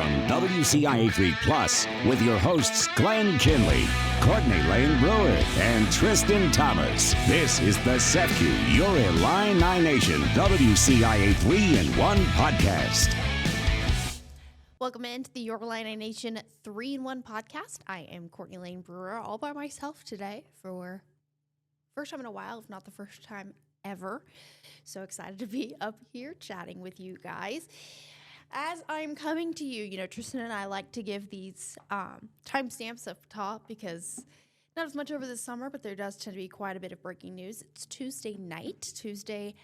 from WCIA 3 Plus with your hosts Glenn Kinley, Courtney Layne Brewer, and Tristan Thomas. This is the SEFCU, your Illini Nation WCIA 3-in-1 podcast. Welcome into the Your Illini Nation 3-in-1 podcast. I am Courtney Layne Brewer, all by myself today for first time in a while, if not the first time ever. So excited to be up here chatting with you guys. As I'm coming to you, Tristan and I like to give these timestamps up top because not as much over the summer, but there does tend to be quite a bit of breaking news. It's Tuesday night, Tuesday,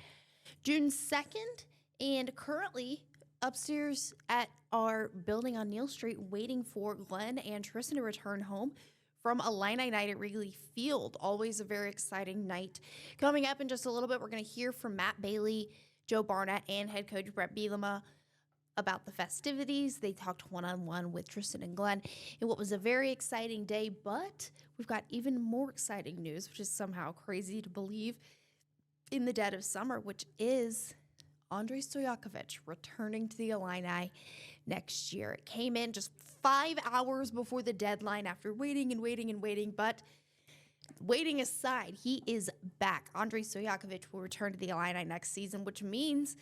June 2nd, and currently upstairs at our building on Neal Street waiting for Glenn and Tristan to return home from Illini Night at Wrigley Field. Always a very exciting night. Coming up in just a little bit, we're going to hear from Matt Bailey, Joe Barna, and head coach Bret Bielema about the festivities. They talked one-on-one with Tristan and Glenn in what was a very exciting day, but we've got even more exciting news, which is somehow crazy to believe in the dead of summer, which is Andrej Stojakovic returning to the Illini next year. It came in just 5 hours before the deadline after waiting and waiting and waiting, but waiting aside, he is back. Andrej Stojakovic will return to the Illini next season, which means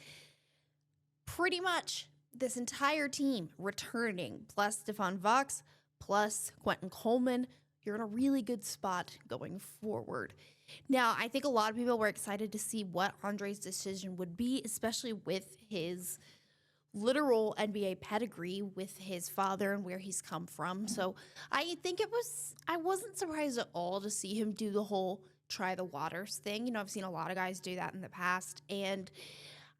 pretty much this entire team returning, plus Stefan Vox, plus Quentin Coleman. You're in a really good spot going forward. Now, I think a lot of people were excited to see what Andrej's decision would be, especially with his literal NBA pedigree with his father and where he's come from. So I think I wasn't surprised at all to see him do the whole try the waters thing. I've seen a lot of guys do that in the past, and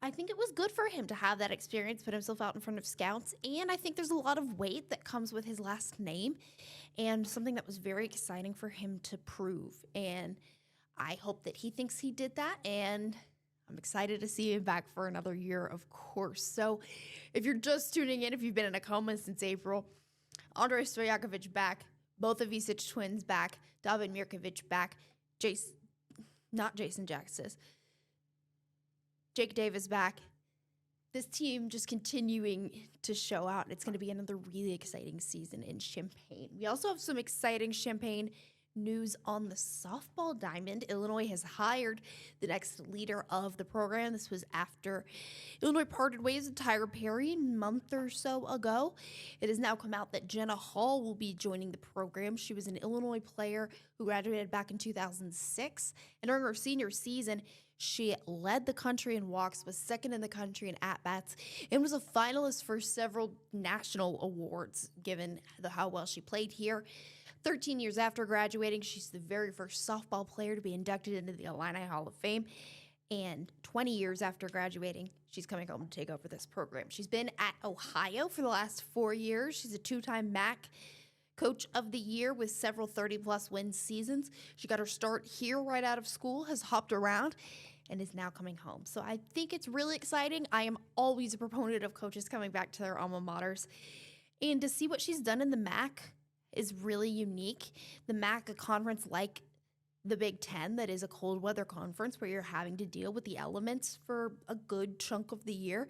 I think it was good for him to have that experience, put himself out in front of scouts, and I think there's a lot of weight that comes with his last name and something that was very exciting for him to prove, and I hope that he thinks he did that, and I'm excited to see him back for another year, of course. So if you're just tuning in, if you've been in a coma since April, Andrej Stojakovic back, both of Isic twins back, David Mirkovic back, Jason Jackson, Jake Davis back. This team just continuing to show out. It's going to be another really exciting season in Champaign. We also have some exciting Champaign news on the softball diamond. Illinois has hired the next leader of the program. This was after Illinois parted ways with Tyler Perry a month or so ago. It has now come out that Jenna Hall will be joining the program. She was an Illinois player who graduated back in 2006, and during her senior season, she led the country in walks, was second in the country in at-bats, and was a finalist for several national awards given how well she played here. 13 years after graduating, she's the very first softball player to be inducted into the Illini Hall of Fame. And 20 years after graduating, she's coming home to take over this program. She's been at Ohio for the last 4 years. She's a two-time MAC Coach of the Year with several 30-plus win seasons. She got her start here right out of school, has hopped around, and is now coming home. So I think it's really exciting. I am always a proponent of coaches coming back to their alma maters. And to see what she's done in the MAC is really unique. The MAC, a conference like the Big Ten, that is a cold weather conference where you're having to deal with the elements for a good chunk of the year.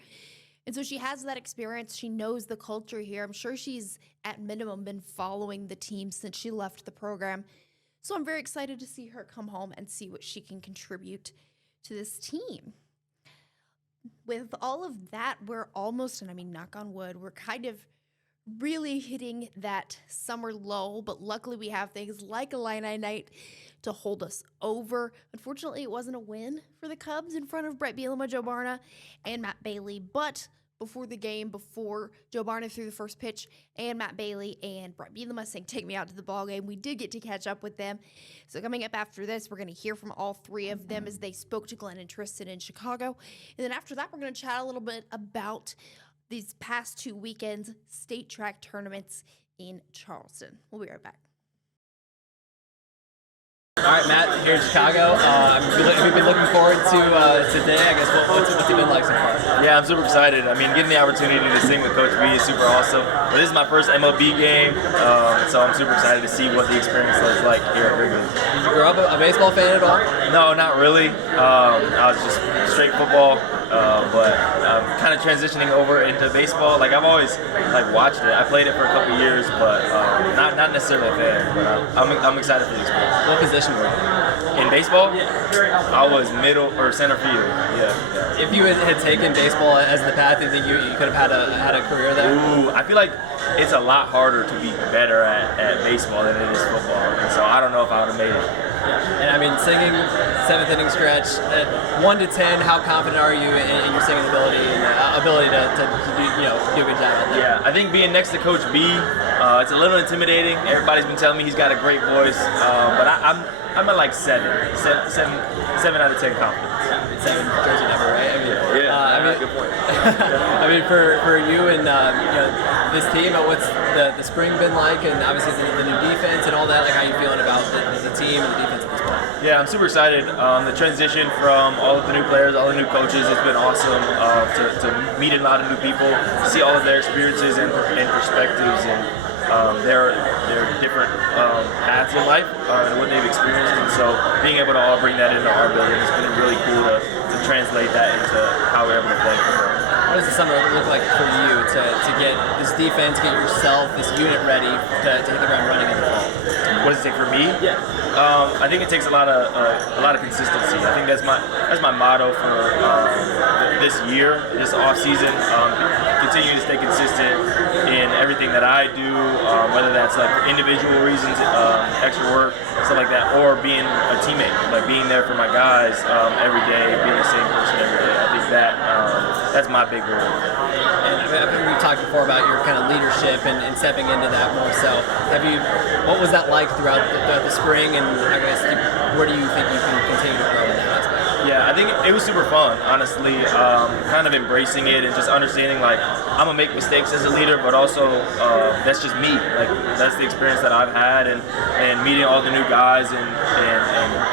And so she has that experience. She knows the culture here. I'm sure she's, at minimum, been following the team since she left the program. So I'm very excited to see her come home and see what she can contribute to this team. With all of that, we're almost, and I mean, knock on wood, we're kind of really hitting that summer lull, but luckily we have things like Illini Night to hold us over. Unfortunately, it wasn't a win for the Cubs in front of Bret Bielema, Joe Barna, and Matt Bailey, but before the game, before Joe Barna threw the first pitch, and Matt Bailey and Bret Bielema saying, "Take me out to the ball game," we did get to catch up with them. So coming up after this, we're going to hear from all three of them as they spoke to Glenn and Tristan in Chicago. And then after that, we're going to chat a little bit about these past 2 weekends, state track tournaments in Charleston. We'll be right back. All right, Matt, here in Chicago. We've been looking forward to today. I guess what's it been like so far? Yeah, I'm super excited. I mean, getting the opportunity to sing with Coach B is super awesome. But this is my first MLB game, so I'm super excited to see what the experience was like here at Wrigley. Did you grow up a baseball fan at all? No, not really. I was just straight football. but I'm kind of transitioning over into baseball. Like I've always watched it. I played it for a couple years, but not necessarily a fan. But I'm excited for the experience. What position were you in baseball? I was middle or center field. Yeah. If you had taken baseball as the path, do you think you could have had a career there? Ooh, I feel like it's a lot harder to be better at baseball than it is football, and so I don't know if I would have made it. And I mean, singing 7th inning stretch, 1 to 10, how confident are you in your singing ability and ability to do a good job out there? Yeah, I think being next to Coach B, it's a little intimidating. Everybody's been telling me he's got a great voice, but I'm at like 7 out of 10 confidence. 7 jersey number, right? I mean, good point. I mean, for you and this team, what's the spring been like, and obviously the new defense and all that? Like, how you feeling about the team and the defense at this point? Yeah, I'm super excited. The transition from all of the new players, all the new coaches, it's been awesome to meet a lot of new people, see all of their experiences and perspectives and their different paths in life and what they've experienced. And so being able to all bring that into our building has been really cool to translate that into how we're able to play. What does the summer look like for you to get this defense, get yourself, this unit ready to hit the ground running in the fall? What does it take for me? Yeah. I think it takes a lot of consistency. I think that's my motto for this year, this off season. Continuing to stay consistent in everything that I do, whether that's like individual reasons, extra work, stuff like that, or being a teammate, like being there for my guys every day, being the same person every day. I think that's my big goal. And I think we've talked before about your kind of leadership and stepping into that more. So, what was that like throughout the spring, and I guess where do you think you can continue to grow in that aspect? Yeah, I think it was super fun, honestly, kind of embracing it and just understanding, like, I'm going to make mistakes as a leader, but also that's just me. Like, that's the experience that I've had, and meeting all the new guys and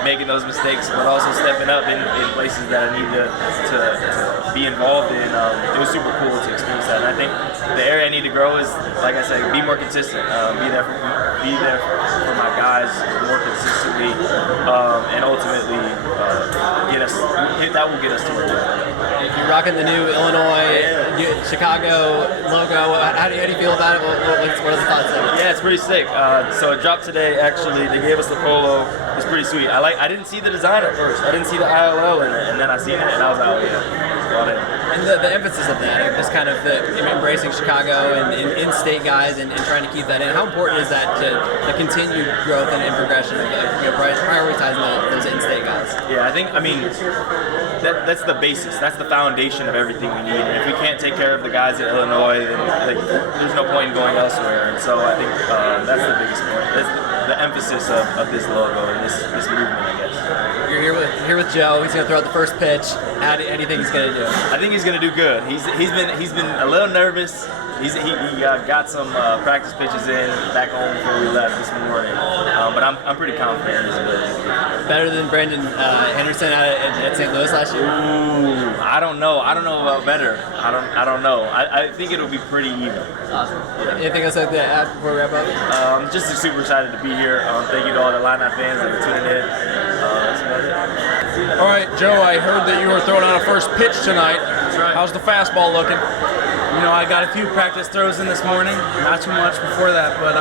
making those mistakes, but also stepping up in places that I need to be involved in. It was super cool to experience that, and I think the area I need to grow is, like I said, be more consistent, be there for my guys more consistently, and ultimately that will get us to where we're at. You're rocking the new Illinois, Chicago logo. How do you feel about it? What are the thoughts there? Yeah, it's pretty sick. So it dropped today. Actually, they gave us the polo. It's pretty sweet. I didn't see the design at first. I didn't see the ILL in it, and then I seen it, and I was like, oh yeah, got it. And the emphasis of that, just kind of embracing Chicago and in-state guys and trying to keep that in. How important is that to continued growth and progression of prioritizing those in-state guys? Yeah, I mean, that's the basis. That's the foundation of everything we need. And if we can't take care of the guys in Illinois, then there's no point in going elsewhere. And so I think that's the biggest point. That's the emphasis of this logo and this movement, I guess. You're here with Joe. He's going to throw out the first pitch. How do you think he's going to do? I think he's going to do good. He's been a little nervous. He got some practice pitches in back home before we left this morning, but I'm pretty confident in his ability. Better than Brandon Henderson at St. Louis last year? Ooh, I don't know. I don't know about better. I don't know. I think it'll be pretty even. Awesome. Yeah. Anything else like that before we wrap up? Just super excited to be here. Thank you to all the Illini fans that are tuning in. That's about it. All right, Joe, I heard that you were throwing out a first pitch tonight. That's right. How's the fastball looking? You know, I got a few practice throws in this morning, not too much before that, but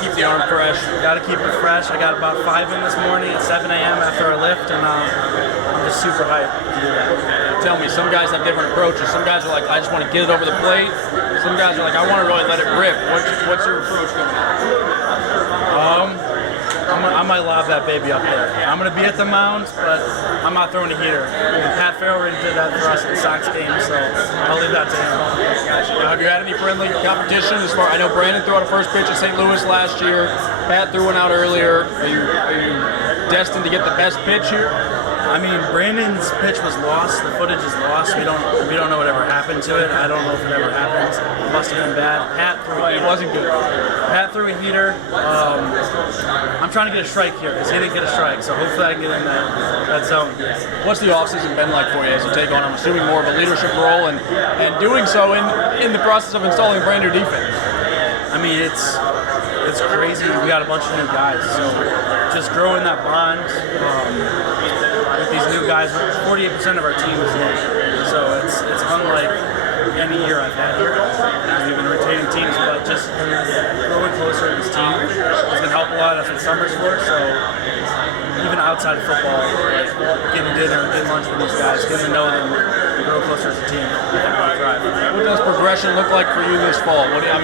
Keep the arm fresh. got to keep it fresh. I got about 5 in this morning at 7 a.m. after a lift, and I'm just super hyped to do that. Tell me, some guys have different approaches. Some guys are like, I just want to get it over the plate. Some guys are like, I want to really let it rip. What's your approach going to be? I might lob that baby up there. I'm going to be at the mound, but I'm not throwing a heater. Pat Farrell did that for us in the Sox game, so I'll leave that to him. Now, have you had any friendly competition? I know Brandon threw out a first pitch at St. Louis last year. Pat threw one out earlier. Are you destined to get the best pitch here? I mean, Brandon's pitch was lost. The footage is lost. We don't know whatever happened to it. I don't know if it ever happened. It must have been bad. Pat threw a heater. It wasn't good. Pat threw a heater. I'm trying to get a strike here because he didn't get a strike. So hopefully I can get in that zone. What's the offseason been like for you as you take on, I'm assuming, more of a leadership role and doing so in the process of installing brand new defense? I mean, it's crazy. We got a bunch of new guys. So just growing that bond with these new guys. 48% of our team is new. So it's unlike any year I've had here. We've been rotating teams, but just growing closer to this team has been helped a lot. That's what summer's for. So even outside of football, like getting dinner, getting lunch with these guys, getting to know them, grow closer as a team, I think we'll thrive. What does progression look like for you this fall? I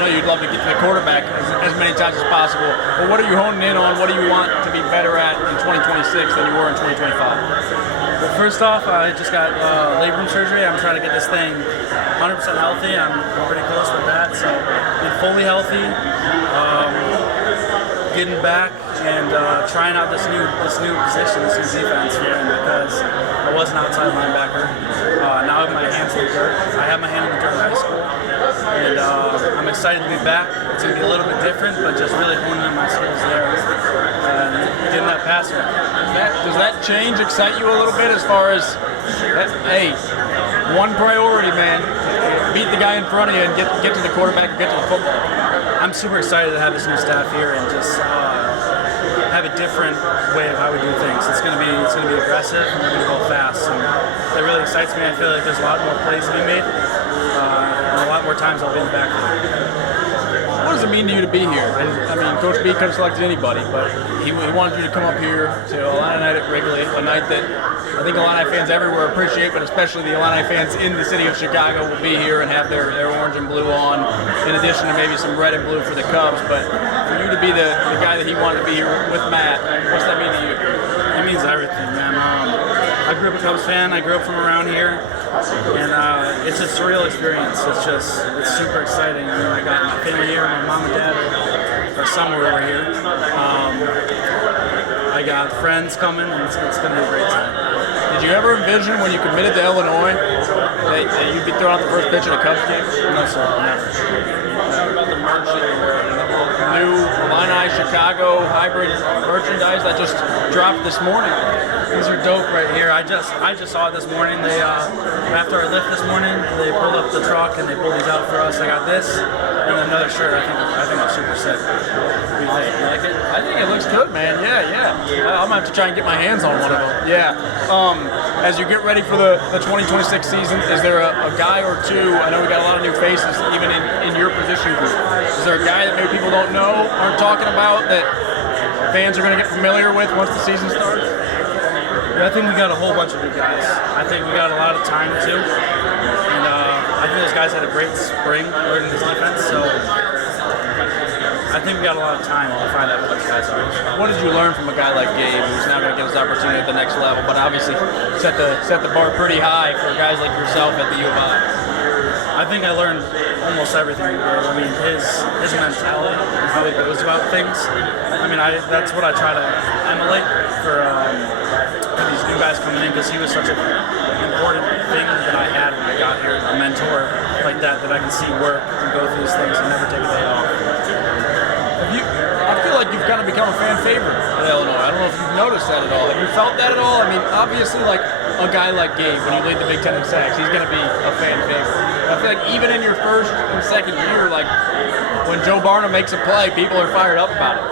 know you'd love to get to the quarterback as many times as possible, but what are you honing in on? What do you want to be better at in 2026 than you were in 2025? Well, first off, I just got labor room surgery. I'm trying to get this thing 100% healthy. I'm pretty close with that, so being fully healthy, getting back and trying out this new position, this new defense here, because I was an outside linebacker. Now I have my hands in the dirt. I had my hand in the dirt in high school, and I'm excited to be back. It's going to be a little bit different, but just really honing in my skills there and getting that passer. Does that change excite you a little bit as far as, hey, one priority, man, beat the guy in front of you and get to the quarterback and get to the football? I'm super excited to have this new staff here and just have a different way of how we do things. It's going to be aggressive and we're going to go fast. And that really excites me. I feel like there's a lot more plays to be made and a lot more times I'll be in the backfield. What does it mean to you to be here? And, I mean, Coach B could have selected anybody, but he wanted you to come up here to Illini Night at Wrigley, a night that I think Illini fans everywhere appreciate, but especially the Illini fans in the city of Chicago will be here and have their orange and blue on, in addition to maybe some red and blue for the Cubs. But for you to be the guy that he wanted to be here with Matt, what's that mean to you? It means everything, man. I grew up a Cubs fan. I grew up from around here. And it's a surreal experience. It's super exciting. I mean, I got my family here, my mom and dad are somewhere over here. I got friends coming, and it's going to be a great time. Did you ever envision when you committed to Illinois that you'd be throwing out the first pitch at a Cubs game? No, sir, never. What about the merch that you're wearing? The new Illini Chicago hybrid merchandise that just dropped this morning. These are dope right here. I just saw it this morning. They after our lift this morning, they pulled up the truck and they pulled these out for us. I got this and another shirt. I think it's super sick. What do you think? You like it? I think it looks good, man. Yeah. I'm gonna have to try and get my hands on one of them. Yeah. As you get ready for the 2026 season, is there a guy or two? I know we got a lot of new faces, even in your position group. Is there a guy that maybe people don't know, aren't talking about, that fans are gonna get familiar with once the season starts? I think we got a whole bunch of new guys. I think we got a lot of time too, and I think those guys had a great spring learning this defense. So I think we got a lot of time to find out who those guys are. What did you learn from a guy like Gabe, who's now going to get his opportunity at the next level, but obviously set the bar pretty high for guys like yourself at the U of I? I think I learned almost everything from Gabe. I mean, his mentality, how he goes about things. I mean, that's what I try to emulate for these new guys coming in, because he was such an important thing that I had when I got here, a mentor like that I can see work and go through these things and never take a day off. I feel like you've kind of become a fan favorite at Illinois. I don't know if you've noticed that at all. Have you felt that at all? I mean, obviously, like a guy like Gabe, when you lead the Big Ten in sacks, he's going to be a fan favorite. I feel like even in your first and second year, like when Joe Barna makes a play, people are fired up about it.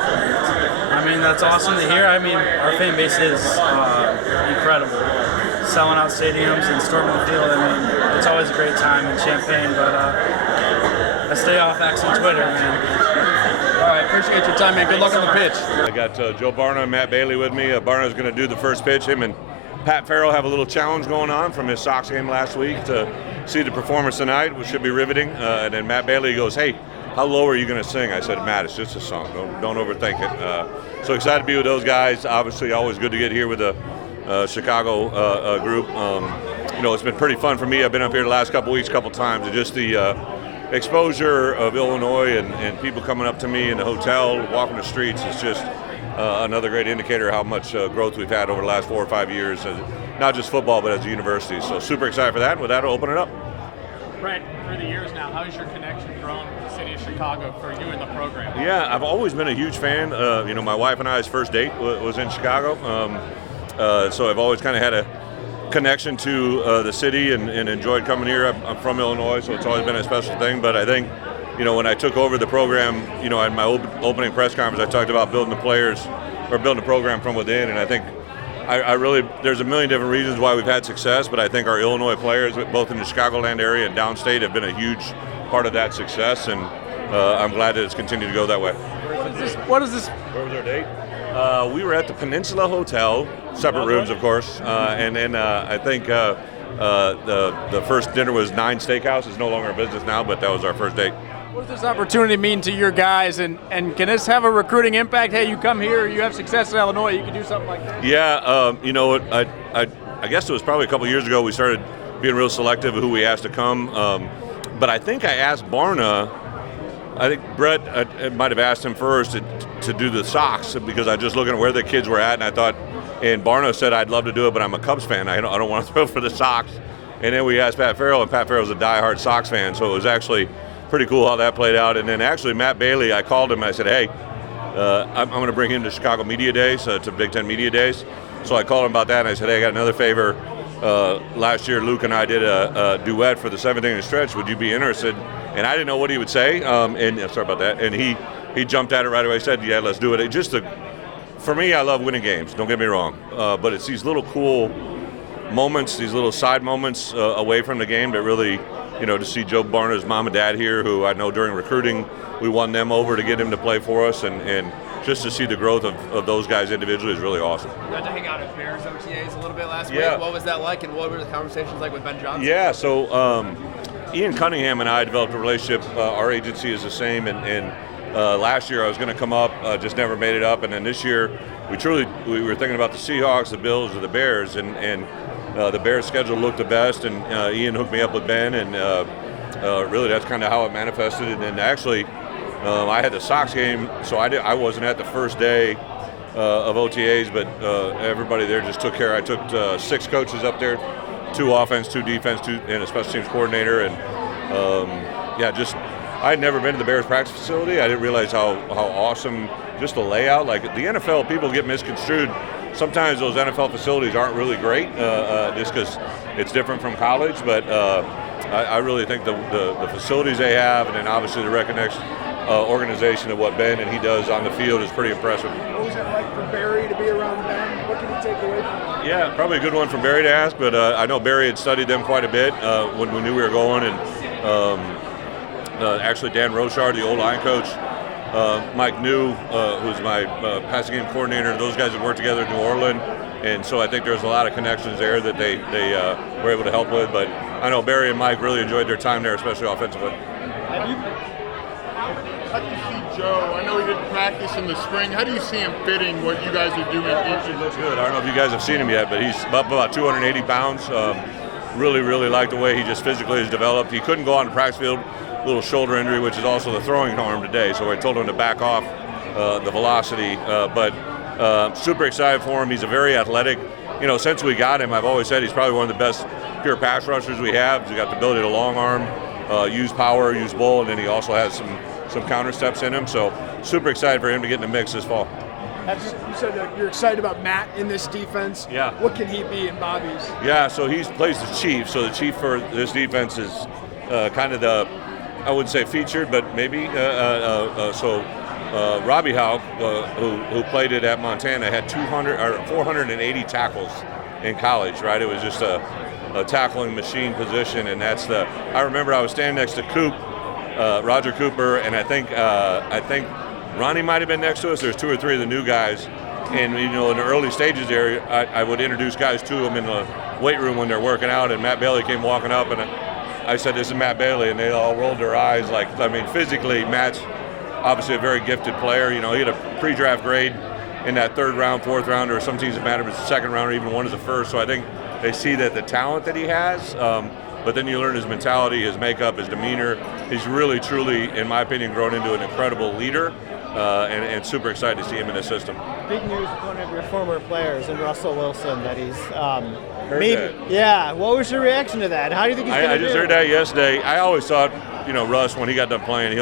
I mean, that's awesome to hear. I mean, our fan base is incredible. Selling out stadiums and storming the field. I mean, it's always a great time in Champaign, but I stay off X on Twitter, man. All right, appreciate your time, man. Good luck on the pitch. I got Joe Barna and Matt Bailey with me. Barna's going to do the first pitch. Him and Pat Farrell have a little challenge going on from his Sox game last week to see the performance tonight, which should be riveting. And then Matt Bailey goes, "Hey, how low are you going to sing?" I said, "Matt, it's just a song. Don't overthink it." So excited to be with those guys. Obviously, always good to get here with the Chicago group. It's been pretty fun for me. I've been up here the last couple weeks, couple times, and just the exposure of Illinois and people coming up to me in the hotel, walking the streets is just another great indicator of how much growth we've had over the last 4 or 5 years, not just football, but as a university. So super excited for that. And with that, I'll open it up. Brett, through the years now, how has your connection grown with the city of Chicago for you and the program? Yeah, I've always been a huge fan. My wife and I's first date was in Chicago. So I've always kind of had a connection to the city and enjoyed coming here. I'm from Illinois, so it's always been a special thing. But I think, when I took over the program, in my opening press conference, I talked about building the program from within. And I think, I really, there's a million different reasons why we've had success, but I think our Illinois players, both in the Chicagoland area and downstate, have been a huge part of that success, and I'm glad that it's continued to go that way. What is this? Where was our date? We were at the Peninsula Hotel, separate rooms, of course, and then I think the first dinner was 9 Steakhouse. It's no longer in business now, but that was our first date. What does this opportunity mean to your guys, and can this have a recruiting impact? Hey, you come here, you have success in Illinois, you can do something like that? Yeah, you know what, I guess it was probably a couple years ago we started being real selective of who we asked to come, but I think I asked Barna, I think Bret might have asked him first to do the Sox, because I just looking at where the kids were at, and I thought, and Barna said, I'd love to do it, but I'm a Cubs fan, I don't want to throw for the Sox. And then we asked Pat Farrell, and Pat Farrell's a diehard Sox fan, so it was actually pretty cool how that played out. And then actually Matt Bailey, I called him and I said, hey, I'm going to bring him to Chicago Media Days, to Big Ten Media Days. So I called him about that and I said, hey, I got another favor. Last year Luke and I did a duet for the 7th inning stretch. Would you be interested? And I didn't know what he would say. Sorry about that. And he jumped at it right away. Said, yeah, let's do it. For me, I love winning games. Don't get me wrong. But it's these little cool moments, these little side moments away from the game that really, to see Joe Barna's mom and dad here, who I know during recruiting, we won them over to get him to play for us, and just to see the growth of those guys individually is really awesome. You got to hang out at Bears OTAs a little bit last Yeah. week. What was that like, and what were the conversations like with Ben Johnson? Yeah, so Ian Cunningham and I developed a relationship. Our agency is the same, and last year I was going to come up, just never made it up, and then this year we were thinking about the Seahawks, the Bills, or the Bears, and the Bears' schedule looked the best, and Ian hooked me up with Ben, and really that's kind of how it manifested. And then actually, I had the Sox game, so I wasn't at the first day of OTAs, but everybody there just took care. I took 6 coaches up there, 2 offense, 2 defense, 2 and a special teams coordinator, and I had never been to the Bears practice facility. I didn't realize how awesome just the layout. Like the NFL, people get misconstrued. Sometimes those NFL facilities aren't really great, just because it's different from college. But I really think the facilities they have, and then obviously the recognition organization of what Ben and he does on the field is pretty impressive. What was it like for Barry to be around Ben? What can you take away from it? Yeah, probably a good one from Barry to ask, but I know Barry had studied them quite a bit when we knew we were going, and actually Dan Rochard, the old line coach, Mike New, who's my passing game coordinator, those guys have worked together in New Orleans, and so I think there's a lot of connections there that they were able to help with. But I know Barry and Mike really enjoyed their time there, especially offensively. How do you see Joe? I know he didn't practice in the spring. How do you see him fitting what you guys are doing? He looks good. I don't know if you guys have seen him yet, but he's up about 280 pounds. Really, really like the way he just physically has developed. He couldn't go on the practice field. Little shoulder injury, which is also the throwing arm today, so I told him to back off the velocity, but super excited for him. He's a very athletic, since we got him, I've always said he's probably one of the best pure pass rushers we have. He's got the ability to long arm, use power, use bull, and then he also has some counter steps in him, so super excited for him to get in the mix this fall. You said that you're excited about Matt in this defense. Yeah. What can he be in Bobby's? Yeah, so he plays the Chief, so the Chief for this defense is kind of the, I wouldn't say featured, but maybe. Robbie Houck, who played it at Montana, had 480 tackles in college, right? It was just a tackling machine position, and I remember I was standing next to Coop, Roger Cooper, and I think Ronnie might have been next to us. There's 2 or 3 of the new guys, and in the early stages there, I would introduce guys to them in the weight room when they're working out, and Matt Bailey came walking up, and I said, this is Matt Bailey, and they all rolled their eyes. Physically, Matt's obviously a very gifted player. He had a pre-draft grade in that 3rd round, 4th round, or some teams that matter, but it's the 2nd round, or even one is the 1st. So I think they see that the talent that he has, but then you learn his mentality, his makeup, his demeanor. He's really, truly, in my opinion, grown into an incredible leader, and super excited to see him in the system. Big news with one of your former players, and Russell Wilson, that he's Heard that. Yeah. What was your reaction to that? How do you think he's going to do? I just heard that yesterday. I always thought, Russ, when he got done playing,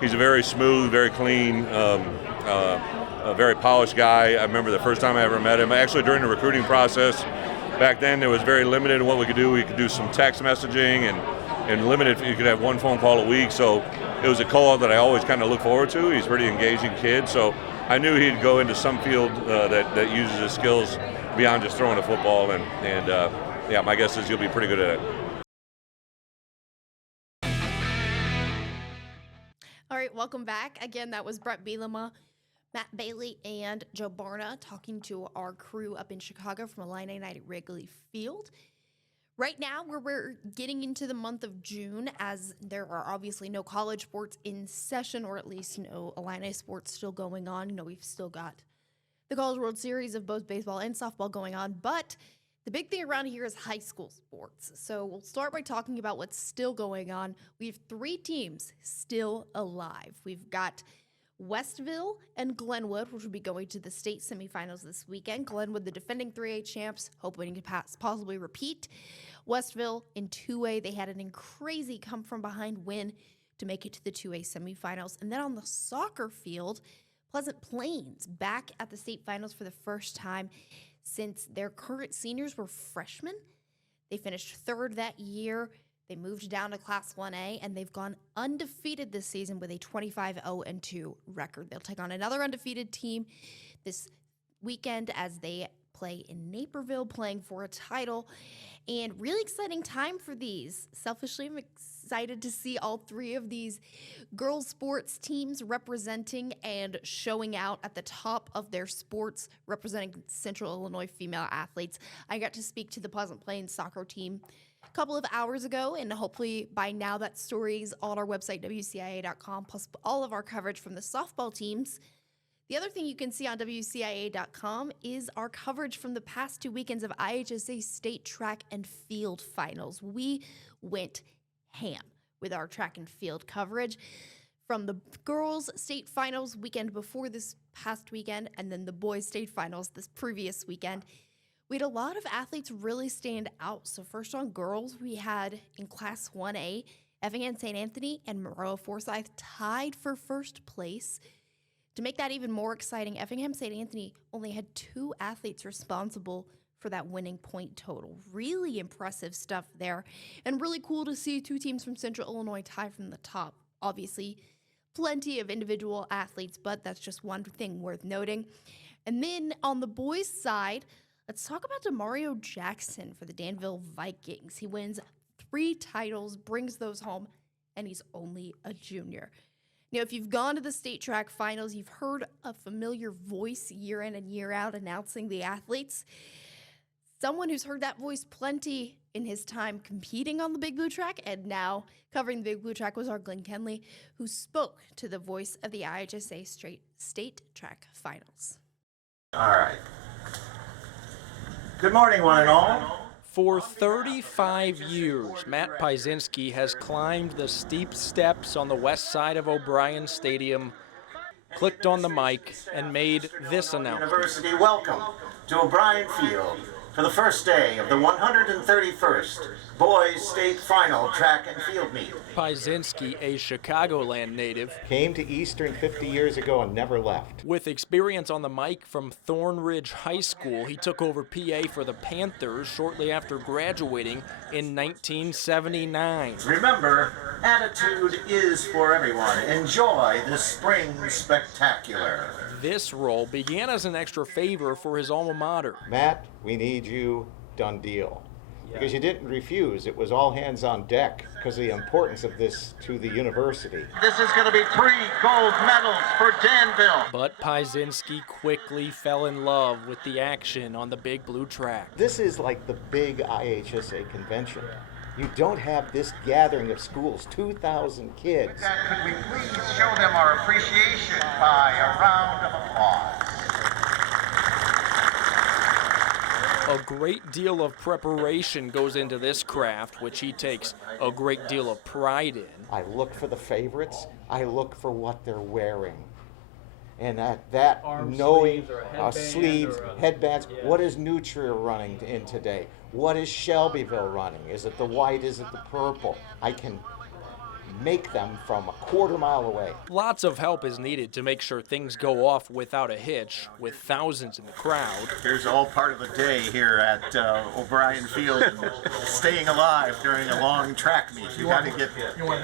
he's a very smooth, very clean, a very polished guy. I remember the first time I ever met him. Actually, during the recruiting process, back then there was very limited in what we could do. We could do some text messaging and limited. You could have 1 phone call a week. So it was a call that I always kind of look forward to. He's a pretty engaging kid. So I knew he'd go into some field that uses his skills beyond just throwing a football, and yeah, my guess is he'll be pretty good at it. All right, welcome back. Again, that was Bret Bielema, Matt Bailey, and Joe Barna talking to our crew up in Chicago from Illini Night at Wrigley Field. Right now, we're getting into the month of June, as there are obviously no college sports in session, or at least no Illini sports still going on. You know, we've still got the College World Series of both baseball and softball going on, but the big thing around here is high school sports. So we'll start by talking about what's still going on. We have 3 teams still alive. We've got Westville and Glenwood, which will be going to the state semifinals this weekend. Glenwood, the defending 3A champs, hoping to possibly repeat. Westville in 2A, they had an crazy come-from-behind win to make it to the 2A semifinals. And then on the soccer field, Pleasant Plains back at the state finals for the first time since their current seniors were freshmen. They finished 3rd that year. They moved down to Class 1A, and they've gone undefeated this season with a 25-0-2 record. They'll take on another undefeated team this weekend as they play in Naperville, playing for a title. And really exciting time for these. Selfishly, I'm excited to see all 3 of these girls' sports teams representing and showing out at the top of their sports, representing Central Illinois female athletes. I got to speak to the Pleasant Plains soccer team a couple of hours ago, and hopefully by now that story's on our website, WCIA.com, plus all of our coverage from the softball teams. The other thing you can see on WCIA.com is our coverage from the past 2 weekends of IHSA state track and field finals. We went ham with our track and field coverage from the girls' state finals weekend before this past weekend, and then the boys' state finals this previous weekend. We had a lot of athletes really stand out. So first on girls, we had in Class 1A, Effingham St. Anthony and Maroa Forsyth tied for first place. To make that even more exciting, Effingham St. Anthony only had 2 athletes responsible for that winning point total. Really impressive stuff there, and really cool to see 2 teams from Central Illinois tie from the top. Obviously, plenty of individual athletes, but that's just one thing worth noting. And then on the boys' side, let's talk about Demario Jackson for the Danville Vikings. He wins 3 titles, brings those home, and he's only a junior. Now, if you've gone to the state track finals, you've heard a familiar voice year in and year out announcing the athletes. Someone who's heard that voice plenty in his time competing on the Big Blue Track and now covering the Big Blue Track was our Glenn Kenley, who spoke to the voice of the IHSA state track finals. All right. Good morning, one and all. For 35 years, Matt Piesinski has climbed the steep steps on the west side of O'Brien Stadium, clicked on the mic, and made this announcement. University, welcome to O'Brien Field for the first day of the 131st Boys State Final Track and Field Meet. Piesinski, a Chicagoland native, Came to Eastern 50 years ago and never left. with experience on the mic from Thornridge High School, he took over PA for the Panthers shortly after graduating in 1979. Remember, attitude is for everyone. Enjoy the spring spectacular. This role began as an extra favor for his alma mater. Matt, we need you, done deal. Because you didn't refuse. It was all hands on deck because of the importance of this to the university. This is going to be 3 gold medals for Danville. But Piesinski quickly fell in love with the action on the Big Blue Track. This is like the big IHSA convention. You don't have this gathering of schools, 2,000 kids. Could we please show them our appreciation by a round of applause? A great deal of preparation goes into this craft, which he takes a great deal of pride in. I look for the favorites. I look for what they're wearing. And that knowing sleeves, headbands, what is Nutria running in today? What is Shelbyville running? Is it the white? Is it the purple? I can make them from a quarter mile away. Lots of help is needed to make sure things go off without a hitch, with thousands in the crowd. Here's all part of the day here at O'Brien Field, staying alive during a long track meet. You got to get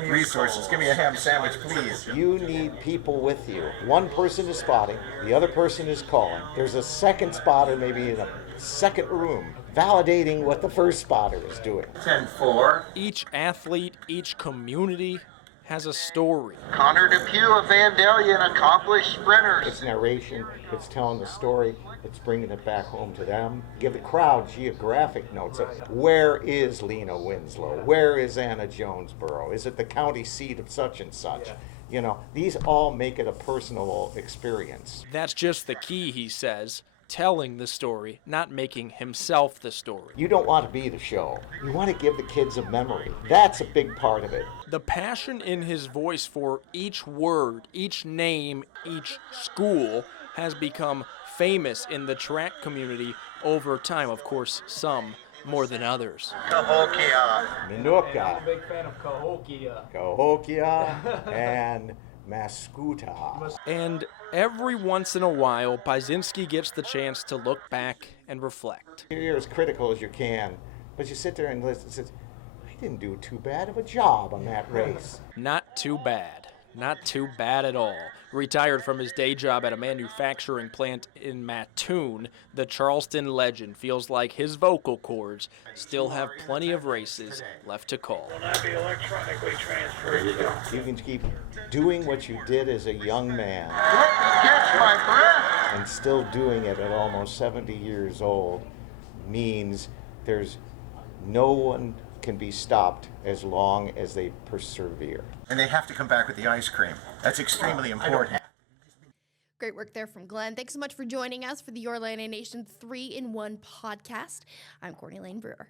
resources. Give me a ham sandwich, please. You need people with you. One person is spotting, the other person is calling. There's a second spotter maybe in a second room, validating what the first spotter is doing. 10-4. Each athlete, each community has a story. Connor Depew of Vandalia, an accomplished sprinter. It's narration, it's telling the story, it's bringing it back home to them. Give the crowd geographic notes of where is Lena Winslow? Where is Anna Jonesboro? Is it the county seat of such and such? You know, these all make it a personal experience. That's just the key, he says. Telling the story, not making himself the story. You don't want to be the show. You want to give the kids a memory. That's a big part of it. The passion in his voice for each word, each name, each school has become famous in the track community over time. Of course, some more than others. Cahokia. Minuka. I'm a big fan of Cahokia. Cahokia and Mascuta. And every once in a while, Paizinski gets the chance to look back and reflect. You're as critical as you can, but you sit there and listen and say, I didn't do too bad of a job on that race. Not too bad. Not too bad at all. Retired from his day job at a manufacturing plant in Mattoon, the Charleston legend feels like his vocal cords still have plenty of races left to call. Will not be electronically transferred. You can keep doing what you did as a young man. Let me catch my breath. And still doing it at almost 70 years old means there's no one can be stopped as long as they persevere. And they have to come back with the ice cream. That's extremely important. Great work there from Glenn. Thanks so much for joining us for the Your Illini Nation 3-in-1 podcast. I'm Courtney Layne Brewer.